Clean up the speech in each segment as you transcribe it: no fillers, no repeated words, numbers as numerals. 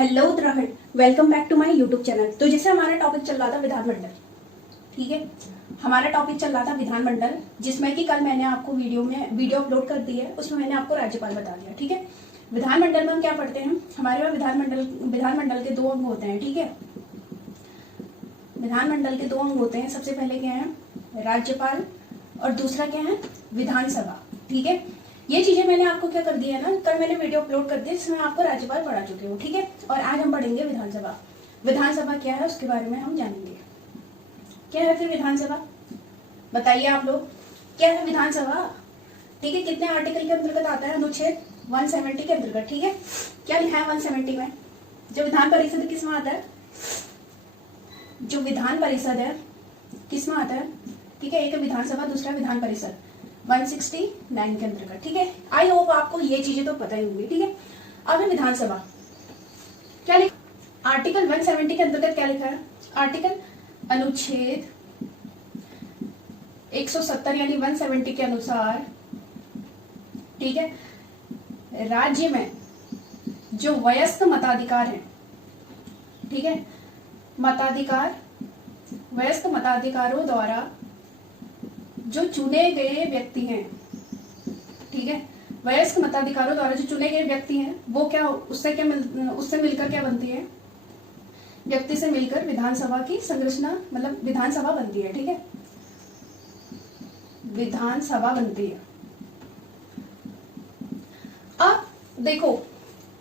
Hello Uttarakhand, welcome back to my YouTube channel. तो जैसे हमारा टॉपिक चल रहा था विधानमंडल, ठीक है, हमारा टॉपिक चल रहा था विधानमंडल, जिसमें कि कल मैंने आपको वीडियो अपलोड कर दी है, उसमें मैंने आपको राज्यपाल बता दिया। ठीक है, विधानमंडल में हम क्या पढ़ते हैं, हमारे पास विधानमंडल के दो अंग होते हैं। ठीक है, विधानमंडल के दो अंग होते हैं। सबसे पहले क्या है, राज्यपाल, और दूसरा क्या है, विधानसभा। ठीक है, ये चीजें मैंने आपको क्या कर दी है ना, कल मैंने वीडियो अपलोड कर दी जिसमें आपको राज्यपाल पढ़ा चुके हो। ठीक है, और आज हम पढ़ेंगे विधानसभा। विधानसभा क्या है उसके बारे में हम जानेंगे। क्या है फिर विधानसभा, बताइए आप लोग, क्या है विधानसभा। ठीक है, कितने आर्टिकल के अंतर्गत आता है, अनुच्छेद 170 के अंतर्गत। ठीक है, क्या लिखा है 170 में, जो विधान परिषद किसमें आता है, जो विधान परिषद है किसमें आता है। ठीक है, एक है विधानसभा, दूसरा विधान परिषद, 169 के अंतर्गत। ठीक है, आई होप आपको ये चीजें तो पता ही होंगी। ठीक है, अब विधानसभा क्या लिखा, आर्टिकल 170 के अंतर्गत क्या लिखा है, आर्टिकल अनुच्छेद 170 यानी 170 के अनुसार, ठीक है, राज्य में जो वयस्क मताधिकार है, ठीक है, मताधिकार, वयस्क मताधिकारों द्वारा जो चुने गए व्यक्ति हैं, ठीक है, वयस्क मताधिकारों द्वारा जो चुने गए व्यक्ति हैं वो क्या, उससे मिलकर क्या बनती है, व्यक्ति से मिलकर विधानसभा की संरचना, मतलब विधानसभा बनती है। ठीक है, विधानसभा बनती है। अब देखो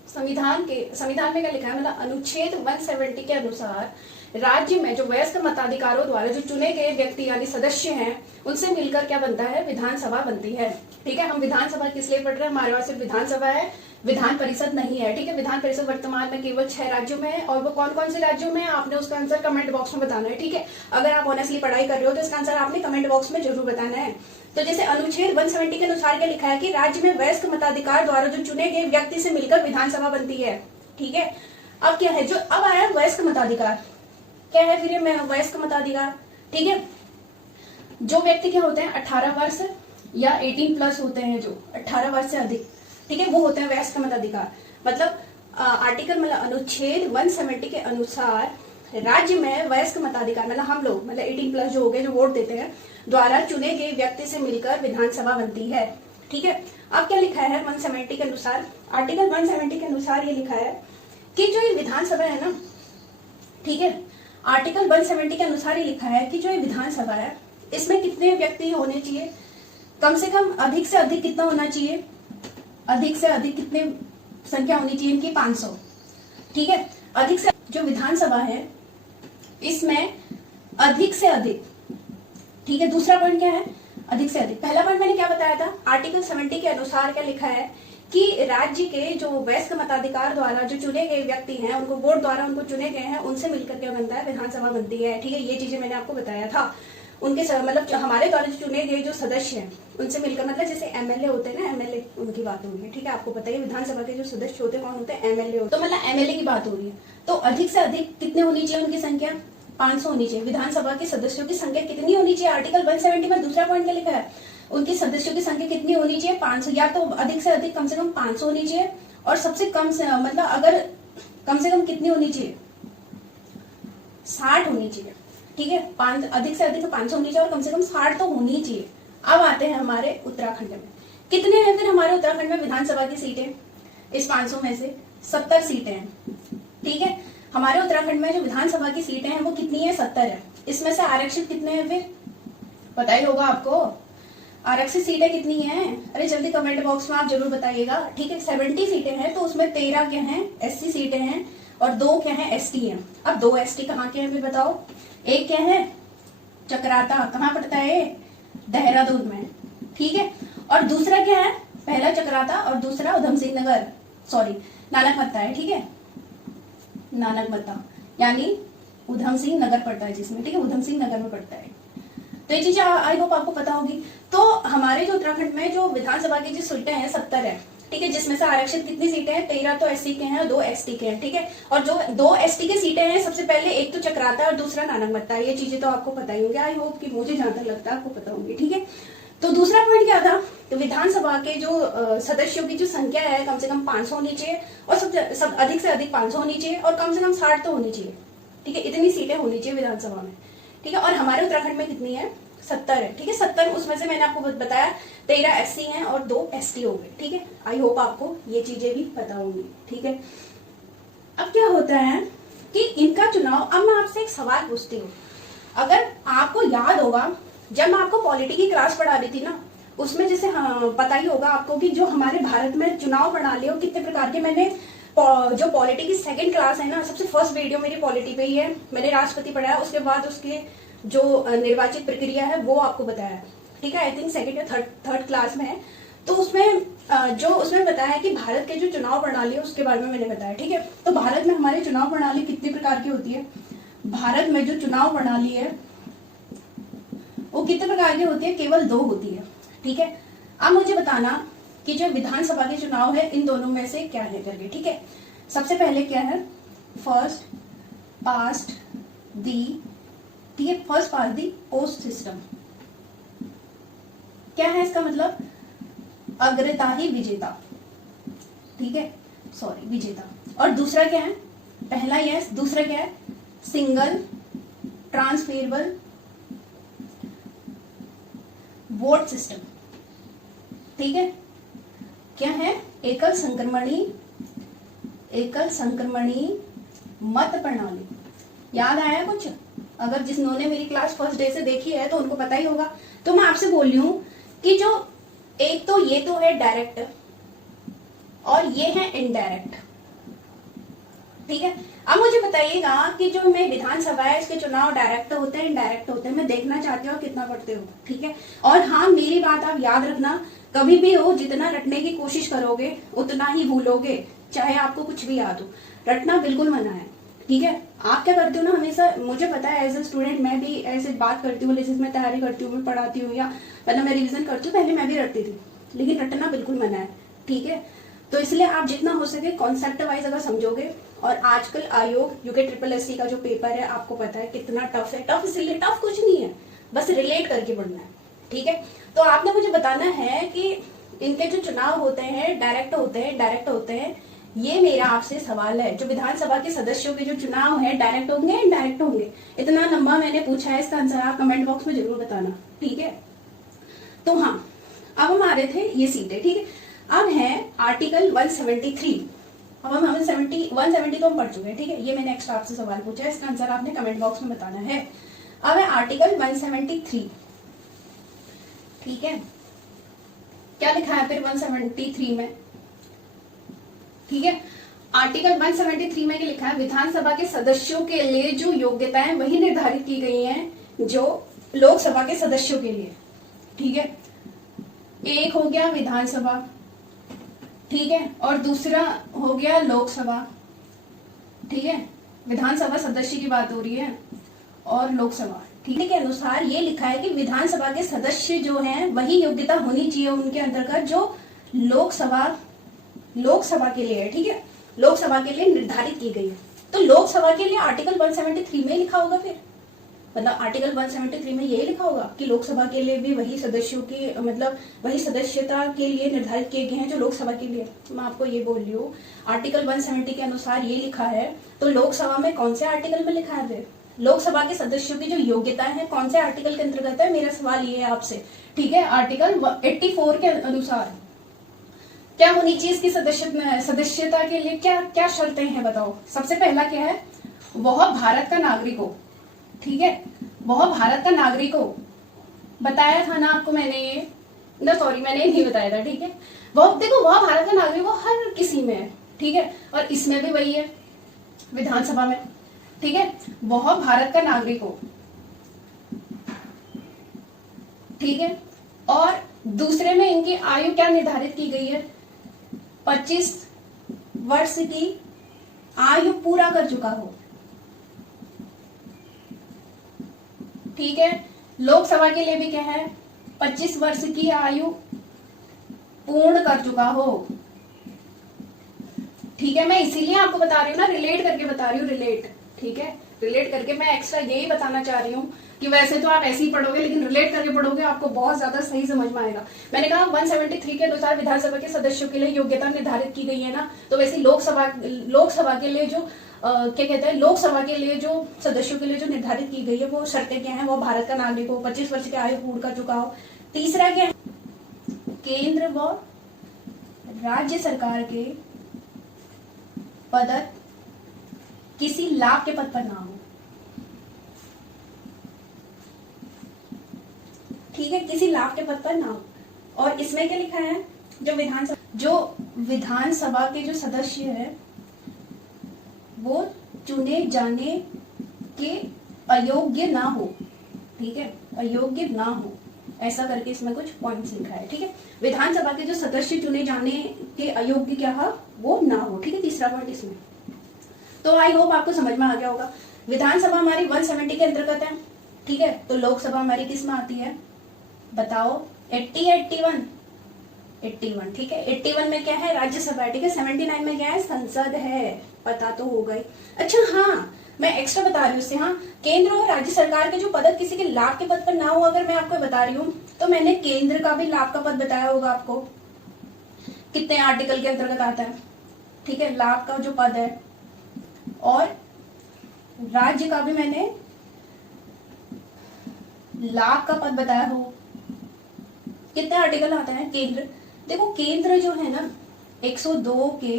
संविधान में क्या लिखा है, मतलब अनुच्छेद 170 के अनुसार राज्य में जो वयस्क मताधिकारों द्वारा जो चुने गए व्यक्ति यानी सदस्य हैं उनसे मिलकर क्या बनता है, विधानसभा बनती है। ठीक है, हम विधानसभा किस लिए पढ़ रहे हैं, हमारे पास सिर्फ विधानसभा है, विधान परिषद नहीं है। ठीक है, विधान परिषद वर्तमान में केवल 6 राज्यों में है, और वो कौन कौन से राज्यों में है आपने उसका आंसर कमेंट बॉक्स में बताना है। ठीक है, अगर आप ऑनेस्टली पढ़ाई कर रहे हो तो इसका आंसर आपने कमेंट बॉक्स में जरूर बताना है। तो जैसे अनुच्छेद 170 के अनुसार क्या लिखा है कि राज्य में वयस्क मताधिकार द्वारा जो चुने गए व्यक्ति से मिलकर विधानसभा बनती है। ठीक है, अब क्या है, जो अब आया वयस्क मताधिकार, क्या है फिर ये वयस्क मताधिकार। ठीक है, जो व्यक्ति क्या होते हैं 18 वर्ष या 18 प्लस होते हैं, जो 18 वर्ष से अधिक, ठीक है, वो होते हैं वयस्क मताधिकार। मतलब आर्टिकल, मतलब अनुच्छेद 170 के अनुसार राज्य में वयस्क मताधिकार, मतलब हम लोग, मतलब 18 प्लस जो हो गए, जो वोट देते हैं, द्वारा चुने गए व्यक्ति से मिलकर विधानसभा बनती है। ठीक है, अब क्या लिखा है 170 के अनुसार, आर्टिकल 170 के अनुसार ये लिखा है कि जो ये विधानसभा है ना, ठीक है, आर्टिकल 170 के अनुसार ये लिखा है कि जो ये विधानसभा है इसमें कितने व्यक्ति होने चाहिए, कम से कम, अधिक से अधिक कितना होना चाहिए, अधिक से अधिक कितने संख्या होनी चाहिए इनकी, 500। ठीक है, अधिक से, जो विधानसभा है इसमें अधिक से अधिक, ठीक है, दूसरा पॉइंट क्या है, अधिक से अधिक। पहला पॉइंट मैंने क्या बताया था, आर्टिकल 70 के अनुसार क्या लिखा है कि राज्य के जो वयस्क मताधिकार द्वारा जो चुने गए व्यक्ति हैं, उनको वोट द्वारा उनको चुने गए हैं, उनसे मिलकर क्या बनता है, विधानसभा बनती है। ठीक है, ये चीजें मैंने आपको बताया था। उनके मतलब हमारे द्वारा जो चुने गए जो सदस्य हैं उनसे मिलकर, मतलब जैसे एमएलए होते हैं ना, एमएलए उनकी बात हो रही है। ठीक है, आपको पता है विधानसभा के जो सदस्य होते हैं कौन होते हैं, एमएलए होते हैं। तो मतलब एमएलए की बात हो रही है, तो अधिक से अधिक कितने होनी चाहिए उनकी संख्या, 500 होनी चाहिए। विधानसभा के सदस्यों की संख्या कितनी होनी चाहिए, आर्टिकल 170 में दूसरा पॉइंट क्या लिखा है, उनके सदस्यों की संख्या कितनी होनी चाहिए, 500, या तो अधिक से अधिक कम से कम 500 होनी चाहिए, और सबसे कम से, मतलब अगर कम से कम कितनी होनी चाहिए, 60 होनी चाहिए। ठीक है, अधिक से अधिक 500 होनी चाहिए और कम से कम 60 तो होनी ही चाहिए। अब आते हैं हमारे उत्तराखंड में, कितने हैं फिर हमारे उत्तराखंड में विधानसभा की सीटें, इस 500 में से 70 सीटें हैं। ठीक है, हमारे उत्तराखंड में जो विधानसभा की सीटें हैं वो कितनी है, 70 है। इसमें से आरक्षित कितने हैं, फिर पता ही होगा आपको, आरक्षित सीटें कितनी हैं, अरे जल्दी कमेंट बॉक्स में आप जरूर बताइएगा। ठीक है, 70 सीटें हैं, तो उसमें 13 क्या हैं, एससी सीटें हैं, और 2 क्या हैं, एसटी हैं। अब 2 एसटी कहाँ के हैं फिर बताओ, एक क्या है, चक्राता, कहाँ पड़ता है, देहरादून में। ठीक है, और दूसरा क्या है, पहला चक्राता और दूसरा उधम सिंह नगर, सॉरी नानकमत्ता है। ठीक है, नानकमत्ता यानी उधम सिंह नगर पड़ता है जिसमें, ठीक है, उधम सिंह नगर में पड़ता है। तो ये चीजें आई होप आपको पता होगी। तो हमारे जो उत्तराखंड में जो विधानसभा की जो सीटें हैं 70 है। ठीक है, जिसमें से आरक्षित कितनी सीटें हैं, 13 तो एससी के हैं और 2 एसटी के हैं। ठीक है, और जो 2 एसटी के सीटें हैं, सबसे पहले एक तो चक्राता है और दूसरा नानकमत्ता है। ये चीजें तो आपको पता ही होंगी, आई होप कि मुझे जहां तक लगता है आपको पता होंगी। ठीक है, तो दूसरा पॉइंट क्या था, तो विधानसभा के जो सदस्यों की जो संख्या है कम से कम 500 होनी चाहिए, और सब अधिक से अधिक 500 होनी चाहिए, और कम से कम 60 तो होनी चाहिए। ठीक है, इतनी सीटें होनी चाहिए विधानसभा में। ठीक है, और हमारे उत्तराखंड में कितनी है, 70 है। ठीक है, 70, उसमें से मैंने आपको बताया 13 SC हैं और 2 ST हो गए। ठीक है, आई होप आपको ये चीजें भी पता होंगी। ठीक है, अब क्या होता है कि इनका चुनाव, अब मैं आपसे एक सवाल पूछती हूँ, अगर आपको याद होगा जब मैं आपको पॉलिटी की क्लास पढ़ा रही थी ना, उसमें जैसे हाँ, पता ही होगा आपको कि जो हमारे भारत में चुनाव प्रणाली है कितने प्रकार के, मैंने जो पॉलिटी की सेकंड क्लास है ना, सबसे फर्स्ट वीडियो मेरी पॉलिटी पे ही है, मैंने राष्ट्रपति पढ़ाया, उसके बाद उसके जो निर्वाचित प्रक्रिया है वो आपको बताया। ठीक है, आई थिंक सेकंड या थर्ड क्लास में है। तो उसमें जो उसमें बताया कि भारत के जो चुनाव प्रणाली है उसके बारे में मैंने बताया। ठीक है, तो भारत में हमारी चुनाव प्रणाली कितनी प्रकार की होती है, भारत में जो चुनाव प्रणाली है वो कितने प्रकार की होती है, केवल 2 होती है। ठीक है, अब मुझे बताना कि जो विधानसभा के चुनाव है इन दोनों में से क्या है करके। ठीक है, सबसे पहले क्या है, फर्स्ट पास्ट दी, ठीक है, फर्स्ट पास्ट दी पोस्ट सिस्टम। क्या है इसका मतलब, अग्रता ही विजेता। ठीक है, सॉरी विजेता। और दूसरा क्या है, पहला यस, दूसरा क्या है, सिंगल ट्रांसफेरेबल वोट सिस्टम। ठीक है, क्या है, एकल संक्रमणी मत प्रणाली। याद आया कुछ, अगर जिन्होंने मेरी क्लास फर्स्ट डे से देखी है तो उनको पता ही होगा। तो मैं आपसे बोल रही हूं कि जो एक तो ये तो है डायरेक्ट और ये है इनडायरेक्ट। ठीक है, अब मुझे बताइएगा कि जो मैं विधानसभा है इसके चुनाव डायरेक्ट होते हैं इनडायरेक्ट होते हैं, मैं देखना चाहती हूँ कितना पढ़ते हो। ठीक है, और हाँ मेरी बात आप याद रखना, कभी भी हो जितना रटने की कोशिश करोगे उतना ही भूलोगे, चाहे आपको कुछ भी याद हो, रटना बिल्कुल मना है। ठीक है, आप क्या करते हो ना, हमेशा मुझे पता है एज ए स्टूडेंट मैं भी ऐसे बात करती हूँ, जैसे मैं तैयारी करती हूँ, मैं पढ़ाती हूँ या मतलब मैं रिविजन करती हूँ, पहले मैं भी रटती थी, लेकिन रटना बिल्कुल मना है। ठीक है, तो इसलिए आप जितना हो सके कॉन्सेप्ट वाइज अगर समझोगे, और आजकल आयोग यूके SSSC का जो पेपर है आपको पता है कितना टफ है। टफ इसलिए, टफ कुछ नहीं है, बस रिलेट करके पढ़ना है। ठीक है, तो आपने मुझे बताना है कि इनके जो चुनाव होते हैं डायरेक्ट होते हैं इनडायरेक्ट होते हैं, ये मेरा आपसे सवाल है। जो विधानसभा के सदस्यों के जो चुनाव है डायरेक्ट होंगे इनडायरेक्ट होंगे, इतना लंबा मैंने पूछा है, इसका आंसर आप कमेंट बॉक्स में जरूर बताना। ठीक है, तो हाँ अब हम आ रहे थे ये सीटें। ठीक है, अब है आर्टिकल 173। अब हम 170 तो हम पढ़ चुके हैं। ठीक है, ये मैंने एक्स्ट्रा आपसे सवाल पूछा है, इसका आंसर आपने कमेंट बॉक्स में बताना है। अब है आर्टिकल 173। ठीक है, क्या लिखा है फिर 173 में। ठीक है, आर्टिकल 173 में क्या लिखा है, विधानसभा के सदस्यों के लिए जो योग्यताएं वही निर्धारित की गई हैं जो लोकसभा के सदस्यों के लिए। ठीक है, एक हो गया विधानसभा, ठीक है, और दूसरा हो गया लोकसभा। ठीक है, विधानसभा सदस्य की बात हो रही है और लोकसभा। ठीक है, के अनुसार ये लिखा है कि विधानसभा के सदस्य जो हैं वही योग्यता होनी चाहिए उनके अंतर्गत जो लोकसभा के लिए है। ठीक है, लोकसभा के लिए निर्धारित की गई है। तो लोकसभा के लिए आर्टिकल 173 में लिखा होगा, फिर मतलब आर्टिकल 173 में यही लिखा होगा कि लोकसभा के लिए भी वही सदस्यों की मतलब वही सदस्यता के लिए निर्धारित किए गए हैं जो लोकसभा के लिए। मैं आपको ये बोल रही हूँ आर्टिकल 170 के अनुसार ये लिखा है, तो लोकसभा में कौन से आर्टिकल में लिखा है फिर, लोकसभा के सदस्यों की जो योग्यताएं हैं कौन से आर्टिकल के अंतर्गत है, मेरा सवाल ये है आपसे। ठीक है, आर्टिकल 84 के अनुसार क्या होनी चाहिए इसकी सदस्यता के लिए, क्या क्या शर्तें हैं बताओ। सबसे पहला क्या है, वह भारत का नागरिक हो। ठीक है, वह भारत का नागरिक हो, बताया था ना आपको मैंने ये, ना सॉरी मैंने नहीं बताया था। ठीक है, वह देखो वह भारत का नागरिक हो हर किसी में है। ठीक है, और इसमें भी वही है विधानसभा में। ठीक है, वह भारत का नागरिक हो। ठीक है, और दूसरे में इनकी आयु क्या निर्धारित की गई है, 25 वर्ष की आयु पूरा कर चुका हो। ठीक है, लोकसभा के लिए भी क्या है, 25 वर्ष की आयु पूर्ण कर चुका हो। ठीक है, मैं इसीलिए आपको बता रही हूँ ना, रिलेट करके बता रही हूँ, रिलेट। ठीक है। रिलेट करके मैं एक्स्ट्रा यही बताना चाह रही हूँ कि वैसे तो आप ऐसे ही पढ़ोगे, लेकिन रिलेट करके पढ़ोगे आपको बहुत ज्यादा सही समझ में आएगा। मैंने कहा 173 के अनुसार विधानसभा के सदस्यों के लिए योग्यता निर्धारित की गई है ना, तो वैसे लोकसभा के लिए जो क्या कहते हैं, लोकसभा के लिए जो सदस्यों के लिए जो निर्धारित की गई है वो शर्तें क्या है, वो भारत का नागरिक हो, 25 वर्ष की आयु पूर्ण कर चुका हो। तीसरा क्या है, केंद्र व राज्य सरकार के पदक किसी लाभ के पद पर ना हो, ठीक है, किसी लाभ के पद पर ना हो। और इसमें क्या लिखा है, जो विधानसभा के जो सदस्य है वो चुने जाने के अयोग्य ना हो, ठीक है, अयोग्य ना हो, ऐसा करके इसमें कुछ पॉइंट्स लिखा है, ठीक है। विधानसभा के जो सदस्य चुने जाने के अयोग्य क्या है, वो ना हो, ठीक है, तीसरा पॉइंट इसमें। तो आई होप आपको समझ में आ गया होगा। विधानसभा हमारी 170 के अंतर्गत है, ठीक है। तो लोकसभा हमारी किस में आती है बताओ, 80 या 81, 81, ठीक है। 81 में क्या है, राज्यसभा, ठीक है। 79 में क्या है, संसद है, पता तो होगा ही। अच्छा हाँ, मैं एक्स्ट्रा बता रही हूँ उससे, हाँ, केंद्र और राज्य सरकार के जो पद किसी के लाभ के पद पर ना हो, अगर मैं आपको बता रही हूँ तो मैंने केंद्र का भी लाभ का पद बताया होगा आपको, कितने आर्टिकल के अंतर्गत आता है, ठीक है, लाभ का जो पद है। और राज्य का भी मैंने लाभ का पद बताया हो, कितने आर्टिकल आता है केंद्र। देखो केंद्र जो है ना 102 के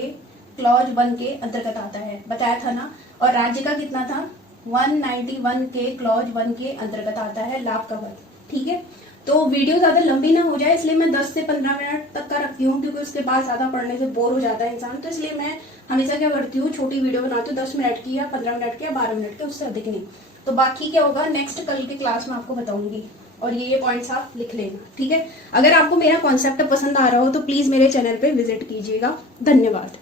क्लॉज 1 के अंतर्गत आता है, बताया था ना। और राज्य का कितना था, 191 के क्लॉज 1 के अंतर्गत आता है लाभ का पद, ठीक है। तो वीडियो ज्यादा लंबी ना हो जाए इसलिए मैं 10 से 15 मिनट तक का रखती हूँ, क्योंकि उसके बाद ज्यादा पढ़ने से बोर हो जाता है इंसान। तो इसलिए मैं हमेशा क्या करती हूँ, छोटी वीडियो बनाती हूँ, 10 मिनट की या 15 मिनट की या 12 मिनट की, उससे अधिक नहीं। तो बाकी क्या होगा नेक्स्ट कल की क्लास में आपको बताऊंगी, और ये पॉइंट्स आप लिख लेना, ठीक है। अगर आपको मेरा कॉन्सेप्ट पसंद आ रहा हो तो प्लीज मेरे चैनल पे विजिट कीजिएगा। धन्यवाद।